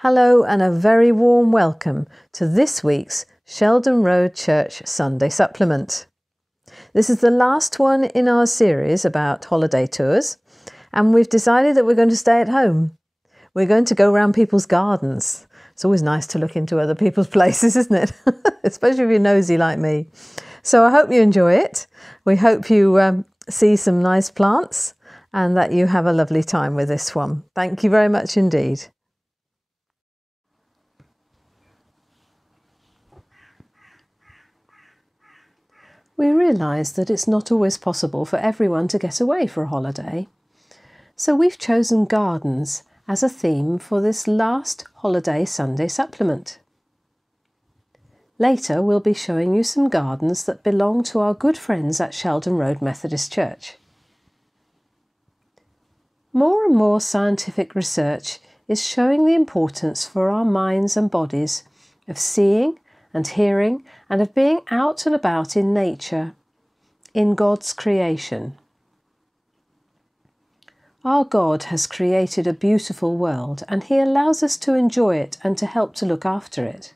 Hello and a very warm welcome to this week's Sheldon Road Church Sunday Supplement. This is the last one in our series about holiday tours, and we've decided that we're going to stay at home. We're going to go around people's gardens. It's always nice to look into other people's places, isn't it? Especially if you're nosy like me. So I hope you enjoy it. We hope you see some nice plants and that you have a lovely time with this one. Thank you very much indeed. We realise that it's not always possible for everyone to get away for a holiday. So we've chosen gardens as a theme for this last holiday Sunday supplement. Later we'll be showing you some gardens that belong to our good friends at Sheldon Road Methodist Church. More and more scientific research is showing the importance for our minds and bodies of seeing and hearing and of being out and about in nature, in God's creation. Our God has created a beautiful world and He allows us to enjoy it and to help to look after it.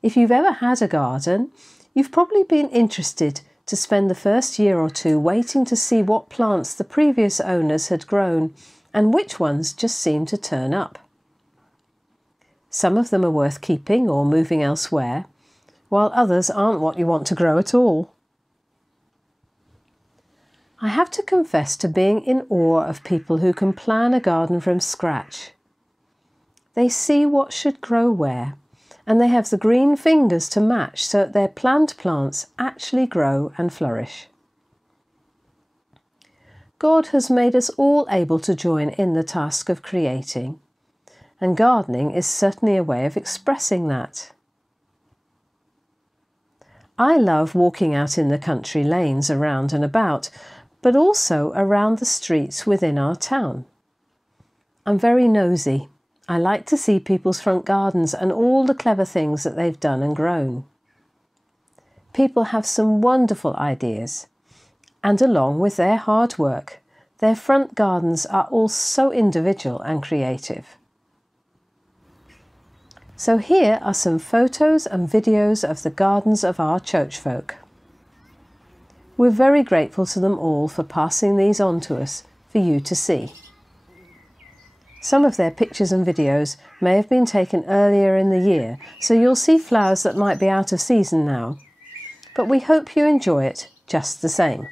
If you've ever had a garden, you've probably been interested to spend the first year or two waiting to see what plants the previous owners had grown and which ones just seemed to turn up. Some of them are worth keeping or moving elsewhere, while others aren't what you want to grow at all. I have to confess to being in awe of people who can plan a garden from scratch. They see what should grow where, and they have the green fingers to match so that their planned plants actually grow and flourish. God has made us all able to join in the task of creating, and gardening is certainly a way of expressing that. I love walking out in the country lanes around and about, but also around the streets within our town. I'm very nosy. I like to see people's front gardens and all the clever things that they've done and grown. People have some wonderful ideas, and along with their hard work, their front gardens are all so individual and creative. So here are some photos and videos of the gardens of our church folk. We're very grateful to them all for passing these on to us for you to see. Some of their pictures and videos may have been taken earlier in the year, so you'll see flowers that might be out of season now. But we hope you enjoy it just the same.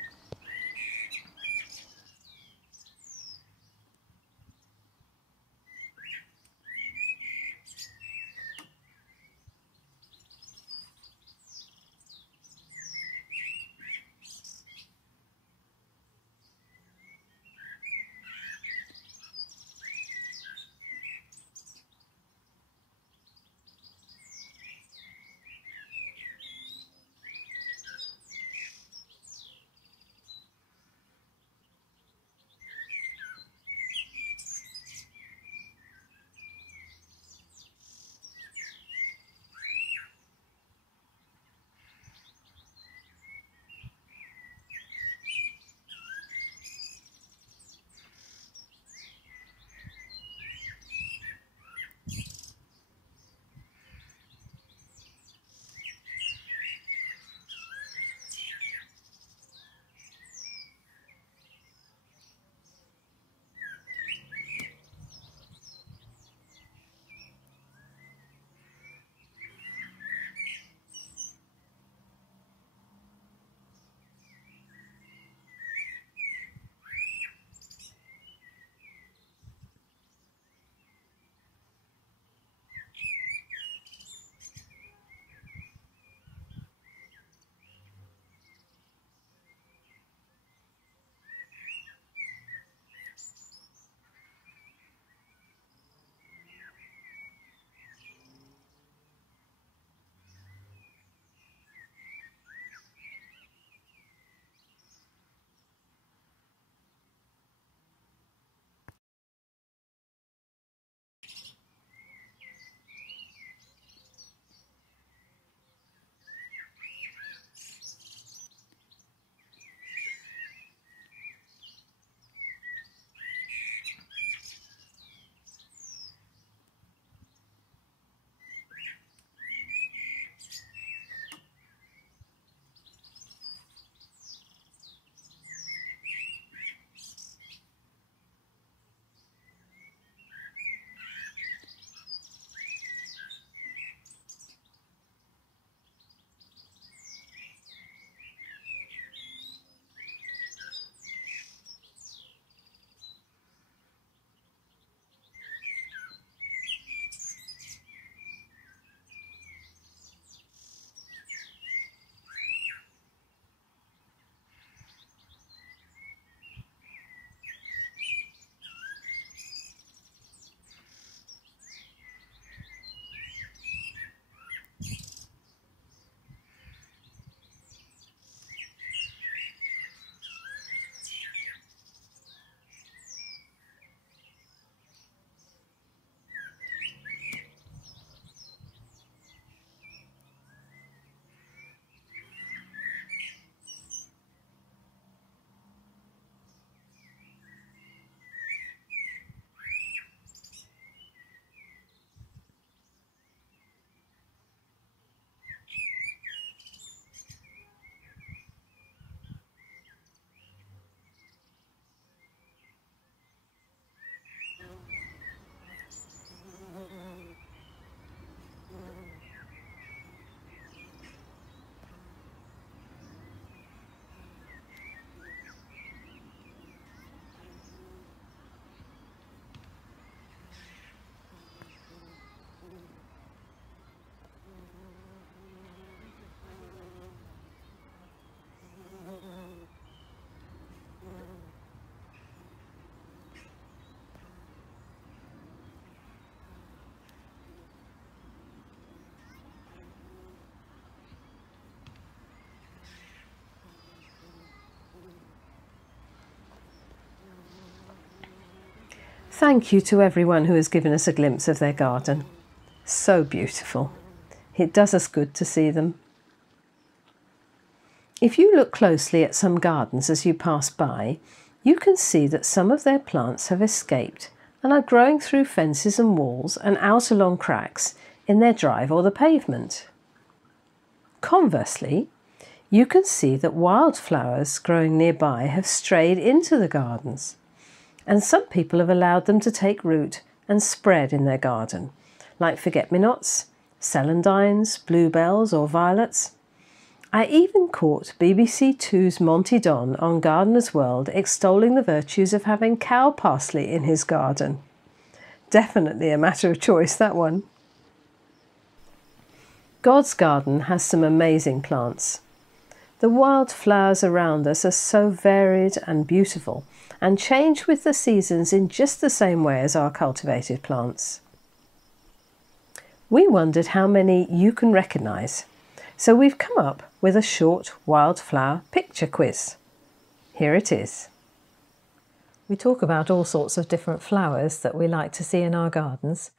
Thank you to everyone who has given us a glimpse of their garden. So beautiful. It does us good to see them. If you look closely at some gardens as you pass by, you can see that some of their plants have escaped and are growing through fences and walls and out along cracks in their drive or the pavement. Conversely, you can see that wildflowers growing nearby have strayed into the gardens, and some people have allowed them to take root and spread in their garden, like forget-me-nots, celandines, bluebells or violets. I even caught BBC Two's Monty Don on Gardener's World extolling the virtues of having cow parsley in his garden. Definitely a matter of choice, that one. God's garden has some amazing plants. The wildflowers around us are so varied and beautiful and change with the seasons in just the same way as our cultivated plants. We wondered how many you can recognise, so we've come up with a short wildflower picture quiz. Here it is. We talk about all sorts of different flowers that we like to see in our gardens,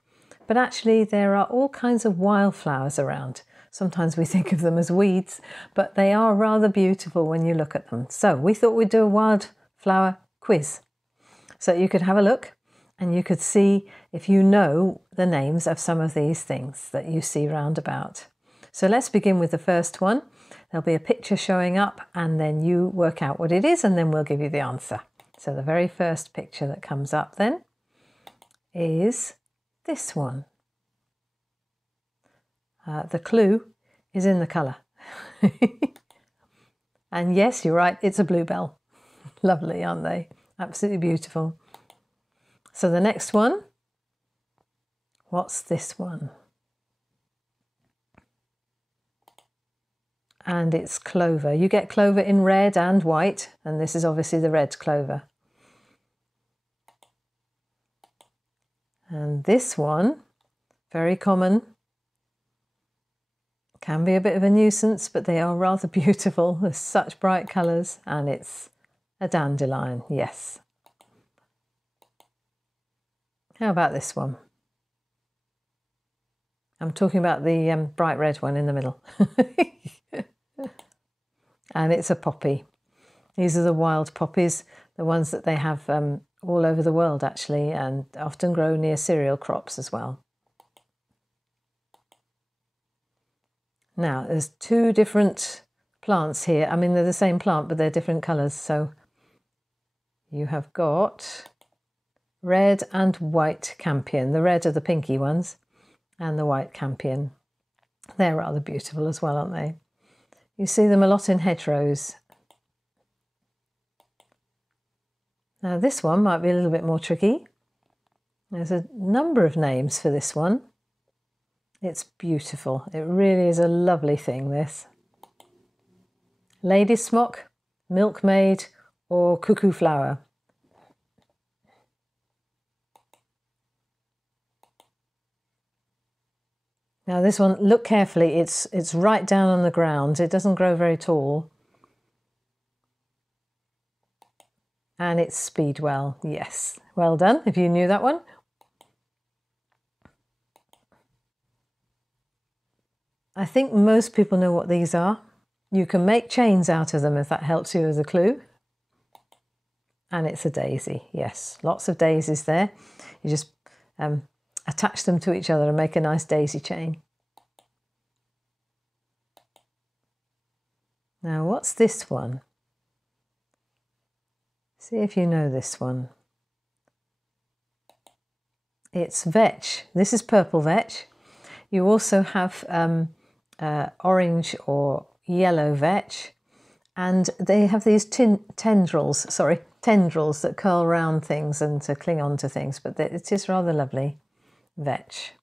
but actually there are all kinds of wildflowers around. Sometimes we think of them as weeds, but they are rather beautiful when you look at them. So we thought we'd do a wildflower quiz. So you could have a look and you could see if you know the names of some of these things that you see round about. So let's begin with the first one. There'll be a picture showing up and then you work out what it is and then we'll give you the answer. So the very first picture that comes up then is this one. The clue is in the colour. And yes, you're right, it's a bluebell. Lovely, aren't they? Absolutely beautiful. So the next one, what's this one? And it's clover. You get clover in red and white, and this is obviously the red clover. And this one, very common, can be a bit of a nuisance, but they are rather beautiful. There's such bright colours, and it's a dandelion, yes. How about this one? I'm talking about the bright red one in the middle. And it's a poppy. These are the wild poppies, the ones that they have all over the world actually, and often grow near cereal crops as well. Now, there's two different plants here. I mean, they're the same plant, but they're different colours. So you have got red and white campion. The red are the pinky ones, and the white campion. They're rather beautiful as well, aren't they? You see them a lot in hedgerows. Now, this one might be a little bit more tricky. There's a number of names for this one. It's beautiful. It really is a lovely thing, this. Lady smock, milkmaid, or cuckoo flower. Now this one, look carefully, it's right down on the ground. It doesn't grow very tall. And it's speedwell, yes. Well done, if you knew that one. I think most people know what these are. You can make chains out of them if that helps you as a clue. And it's a daisy, yes. Lots of daisies there. You just attach them to each other and make a nice daisy chain. Now, what's this one? See if you know this one. It's vetch. This is purple vetch. You also have orange or yellow vetch, and they have these tendrils that curl around things and to cling on to things, but it is rather lovely. Vetch.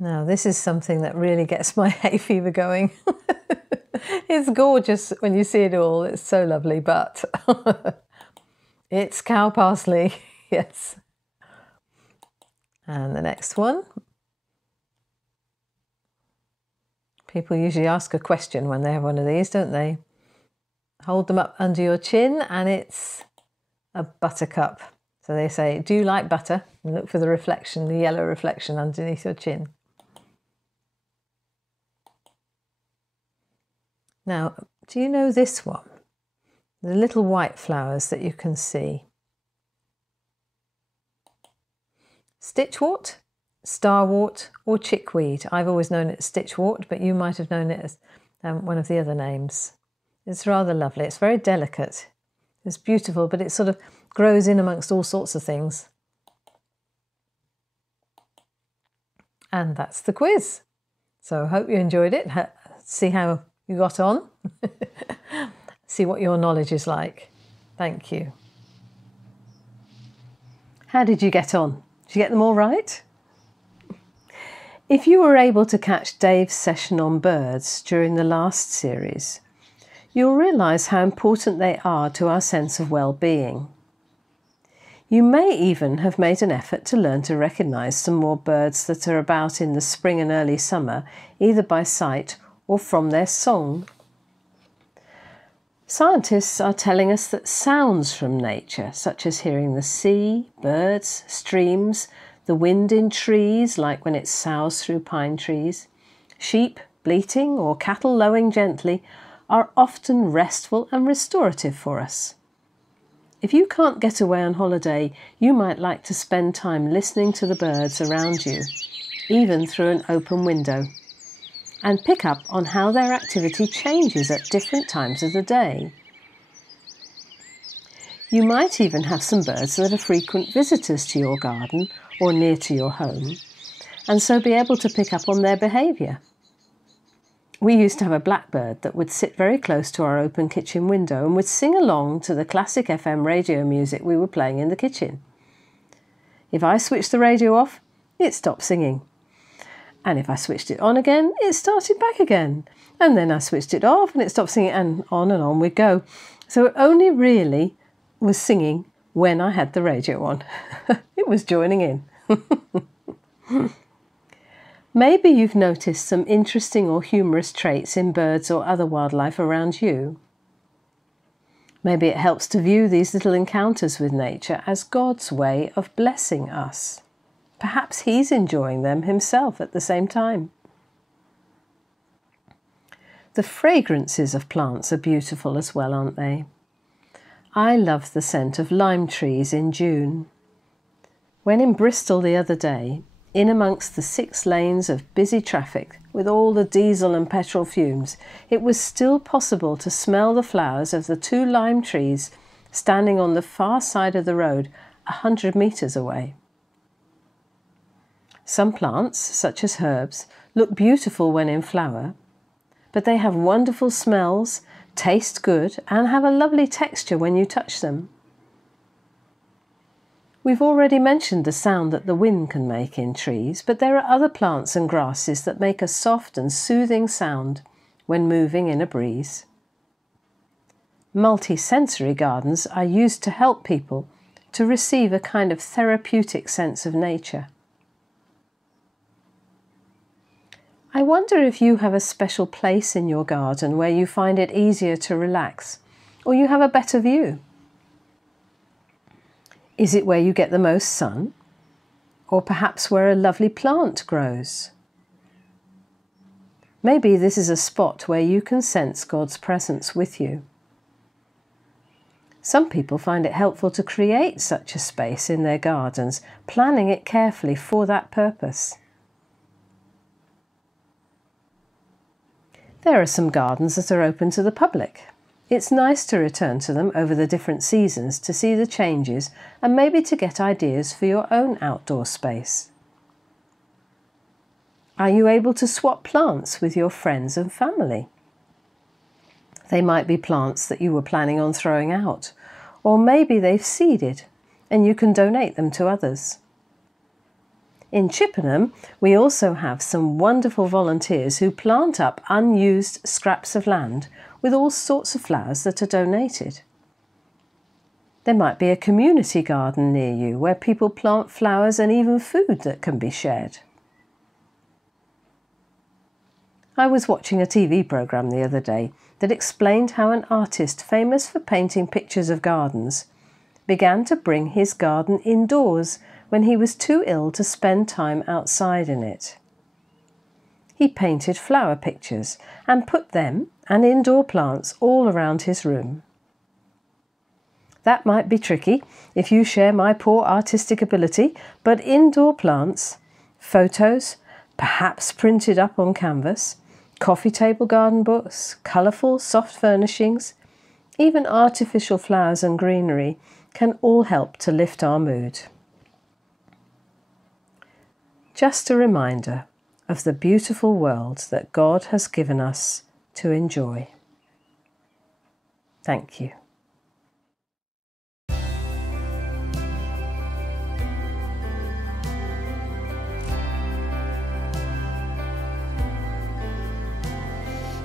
Now this is something that really gets my hay fever going. It's gorgeous when you see it all, it's so lovely, but it's cow parsley, yes. And the next one. People usually ask a question when they have one of these, don't they? hold them up under your chin, and it's a buttercup. So they say, do you like butter? And look for the reflection, the yellow reflection underneath your chin. Now, do you know this one? The little white flowers that you can see. Stitchwort, starwort, or chickweed. I've always known it as stitchwort, but you might have known it as one of the other names. It's rather lovely. It's very delicate. It's beautiful, but it sort of grows in amongst all sorts of things. And that's the quiz. So I hope you enjoyed it. See how you got on. See what your knowledge is like. Thank you. How did you get on? Did you get them all right? If you were able to catch Dave's session on birds during the last series, you'll realise how important they are to our sense of well-being. You may even have made an effort to learn to recognise some more birds that are about in the spring and early summer, either by sight or from their song. Scientists are telling us that sounds from nature, such as hearing the sea, birds, streams, the wind in trees, like when it sough through pine trees, sheep bleating or cattle lowing gently, are often restful and restorative for us. If you can't get away on holiday, you might like to spend time listening to the birds around you, even through an open window, and pick up on how their activity changes at different times of the day. You might even have some birds that are frequent visitors to your garden or near to your home, and so be able to pick up on their behaviour. We used to have a blackbird that would sit very close to our open kitchen window and would sing along to the classic FM radio music we were playing in the kitchen. If I switched the radio off, it stopped singing. And if I switched it on again, it started back again. And then I switched it off and it stopped singing, and on we'd go. So it only really was singing when I had the radio on. It was joining in. Maybe you've noticed some interesting or humorous traits in birds or other wildlife around you. Maybe it helps to view these little encounters with nature as God's way of blessing us. Perhaps He's enjoying them Himself at the same time. The fragrances of plants are beautiful as well, aren't they? I love the scent of lime trees in June. When in Bristol the other day, in amongst the 6 lanes of busy traffic with all the diesel and petrol fumes, it was still possible to smell the flowers of the 2 lime trees standing on the far side of the road 100 metres away. Some plants, such as herbs, look beautiful when in flower, but they have wonderful smells, taste good, and have a lovely texture when you touch them. We've already mentioned the sound that the wind can make in trees, but there are other plants and grasses that make a soft and soothing sound when moving in a breeze. Multi-sensory gardens are used to help people to receive a kind of therapeutic sense of nature. I wonder if you have a special place in your garden where you find it easier to relax, or you have a better view. Is it where you get the most sun? Or perhaps where a lovely plant grows? Maybe this is a spot where you can sense God's presence with you. Some people find it helpful to create such a space in their gardens, planning it carefully for that purpose. There are some gardens that are open to the public. It's nice to return to them over the different seasons to see the changes and maybe to get ideas for your own outdoor space. Are you able to swap plants with your friends and family? They might be plants that you were planning on throwing out, or maybe they've seeded and you can donate them to others. In Chippenham, we also have some wonderful volunteers who plant up unused scraps of land with all sorts of flowers that are donated. There might be a community garden near you where people plant flowers and even food that can be shared. I was watching a TV programme the other day that explained how an artist famous for painting pictures of gardens began to bring his garden indoors when he was too ill to spend time outside in it. He painted flower pictures and put them and indoor plants all around his room. That might be tricky if you share my poor artistic ability, but indoor plants, photos, perhaps printed up on canvas, coffee table garden books, colourful soft furnishings, even artificial flowers and greenery can all help to lift our mood. Just a reminder of the beautiful world that God has given us to enjoy. Thank you.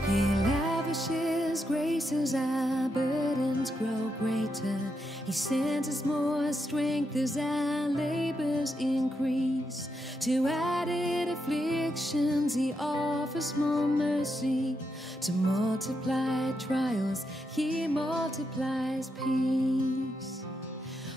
He lavishes grace as our burdens grow greater. He sends us more strength as our labors increase. To added afflictions He offers more mercy. To multiply trials He multiplies peace.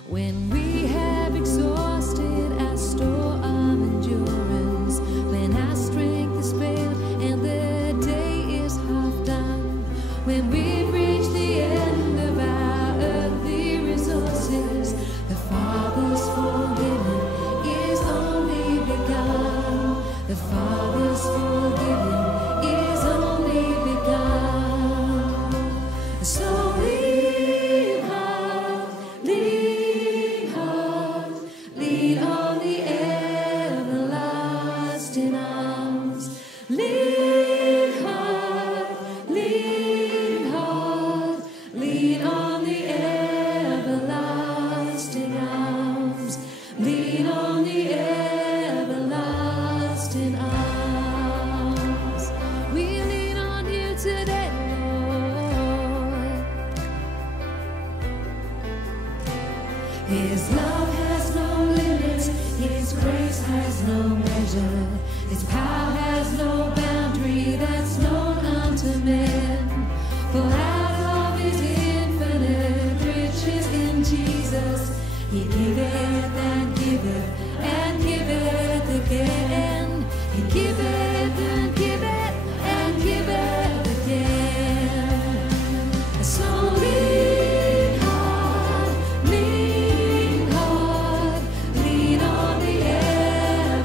When we have exhausted our store of endurance, when our strength is failed and the day is half done, when we've reached the end of our earthly resources, the Father's forgiving is only begun. The Father's forgiving is only begun. So lean hard, lean on the everlasting arms. Lean hard, lean on the everlasting arms. Lean on the everlasting arms. We lean on you today, Lord. His love has no limits, His grace has no measure, His power has no boundary that's known unto men. For out of His infinite riches in Jesus, He giveth and giveth and giveth again. He giveth and giveth and giveth again. So lean hard, lean on the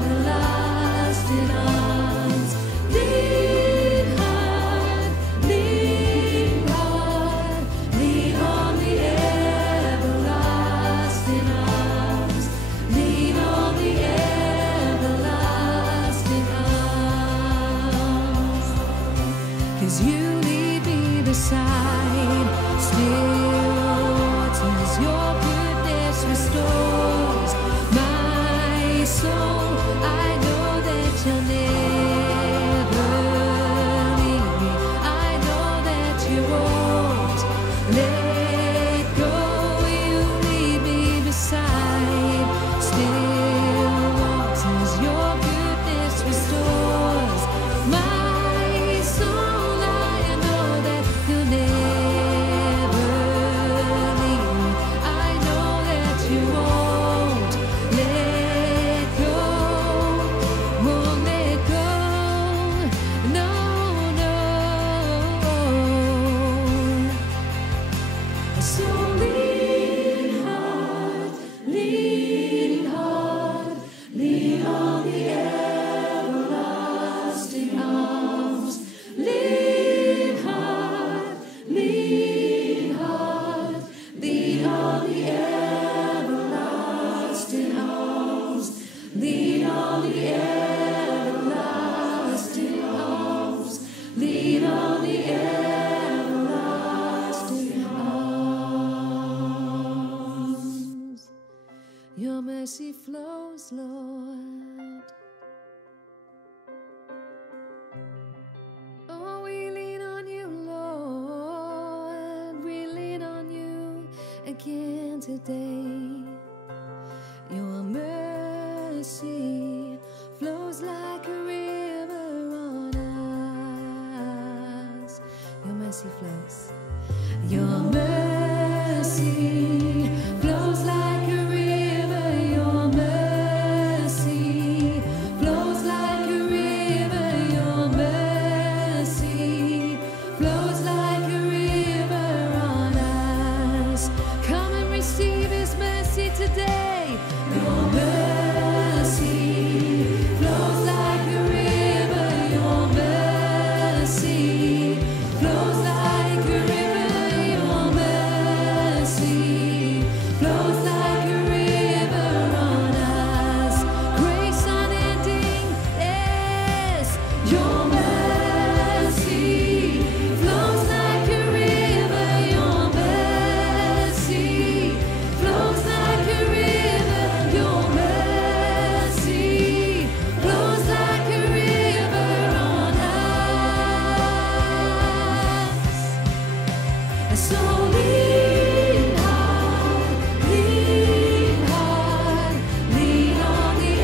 everlasting arms. Lean hard, lean on the everlasting arms. Lean on the everlasting arms. 'Cause you lead me beside still waters. Your goodness restores my soul. I know that you'll never leave me. I know that you won't let go. You lead me beside still waters. Your goodness restores my soul. I know that you'll never leave me. I know that you won't let go. Won't let go. No, no. So lean hard, lean on the everlasting arms. Lean hard, lean on the everlasting arms. Lean on the everlasting arms. Lean on the everlasting arms. Your mercy flows, Lord. Oh, we lean on you, Lord. We lean on you again today. Your mercy flows like a river on mercy flows. Your mercy flows like a river. Your mercy flows like a river. Your mercy flows like a river on us. Come and receive His mercy today. Your mercy flows like a river. Your mercy flows like a river. Your mercy flows like a river on us. Grace unending, yes. Your mercy flows like a river. Your mercy flows like a river. Your mercy flows like a river on us. So lean hard, lean on the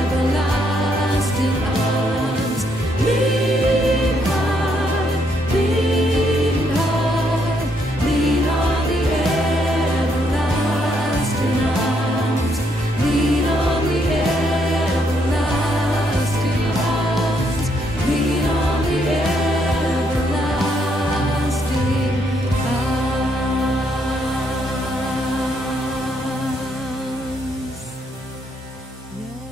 everlasting arms. Lean hard, lean on the everlasting arms. Lean on the everlasting arms. Lean on the everlasting arms. Yeah.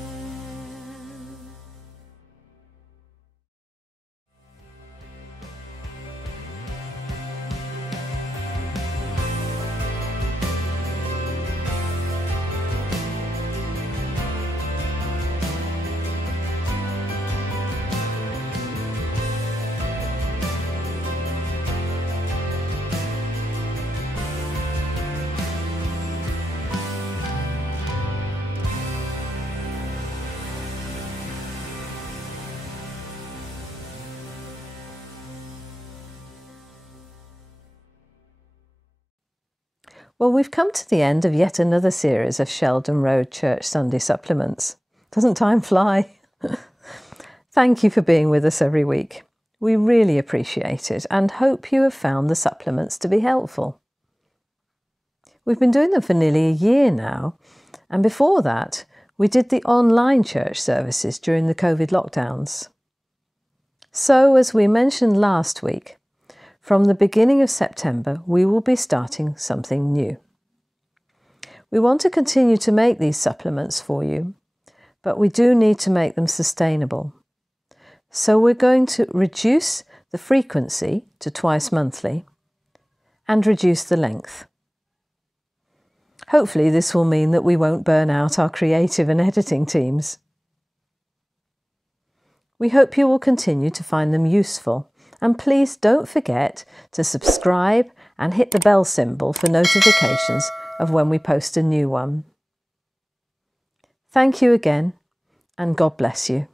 Well, we've come to the end of yet another series of Sheldon Road Church Sunday supplements. Doesn't time fly? Thank you for being with us every week. We really appreciate it and hope you have found the supplements to be helpful. We've been doing them for nearly a year now, and before that, we did the online church services during the COVID lockdowns. So, as we mentioned last week, from the beginning of September, we will be starting something new. We want to continue to make these supplements for you, but we do need to make them sustainable. So we're going to reduce the frequency to twice monthly and reduce the length. Hopefully this will mean that we won't burn out our creative and editing teams. We hope you will continue to find them useful, and please don't forget to subscribe and hit the bell symbol for notifications of when we post a new one. Thank you again, and God bless you.